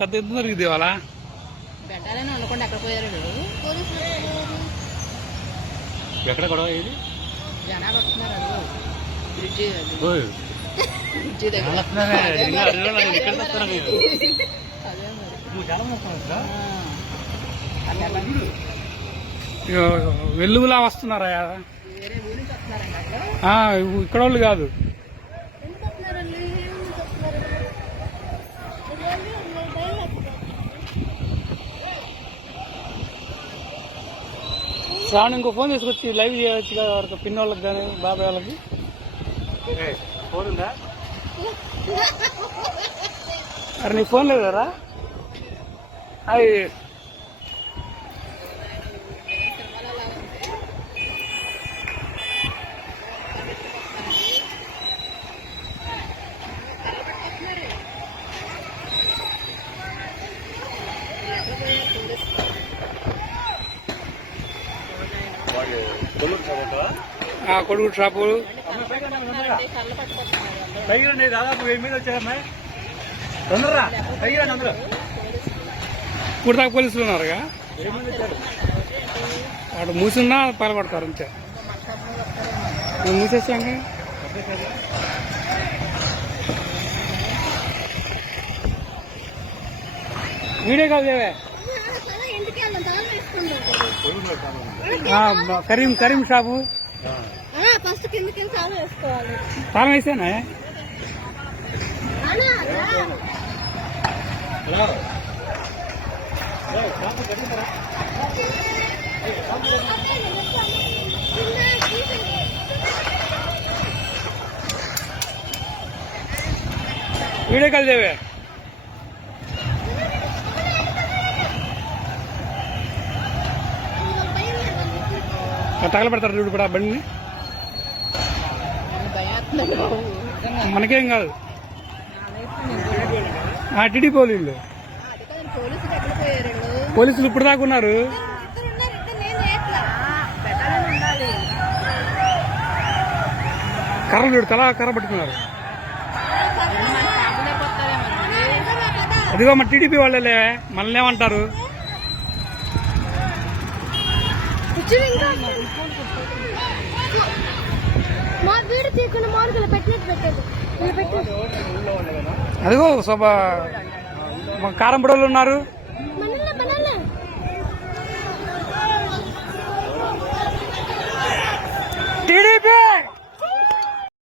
పెద్ద యుద్ధం జరిగింది ఇవాళ. పెట్టాలని అనుకోండి ఎక్కడ పోయారు ఎక్కడ గొడవ ఇది జనాలు వస్తున్నారు బ్రిడ్జి వెల్లుగులా వస్తున్నారా? ఇక్కడ వాళ్ళు కాదు. శ్రావణ్ ఇంకో ఫోన్ తీసుకొచ్చి లైవ్ చేయవచ్చు కదా వరకు పిన్ వాళ్ళకి కానీ బాబాయ్ వాళ్ళకి. ఫోన్ ఉందా? అరే నీ ఫోన్ లేదు కదా? అది కొడుకు షాపు దాదాపు 1000 మీద వచ్చారమ్మాయి. తొందరరా అందరూ ఇప్పుడు దాకా పోలీసులు ఉన్నారుగా. వాడు మూసున్నా పాల్పడతారు అంతే. మూసేసాక వీడియో కాల్ చేయవే. కరీం షాపు తాళం వేసానా? వీడియో కాల్ చేయవే. తగలబెడతారు చూడు కూడా బండిని. మనకేం కాదు. టీడీపీ వాళ్ళు పోలీసులు ఇప్పుడు దాకా ఉన్నారు. కర్రలు చూడు, తలా కర్ర పట్టుకున్నారు. అదిగో మన టీడీపీ వాళ్ళే మనల్ని ఏమంటారు? అదిగో కారం పొడవులు ఉన్నారు. టీడీపీ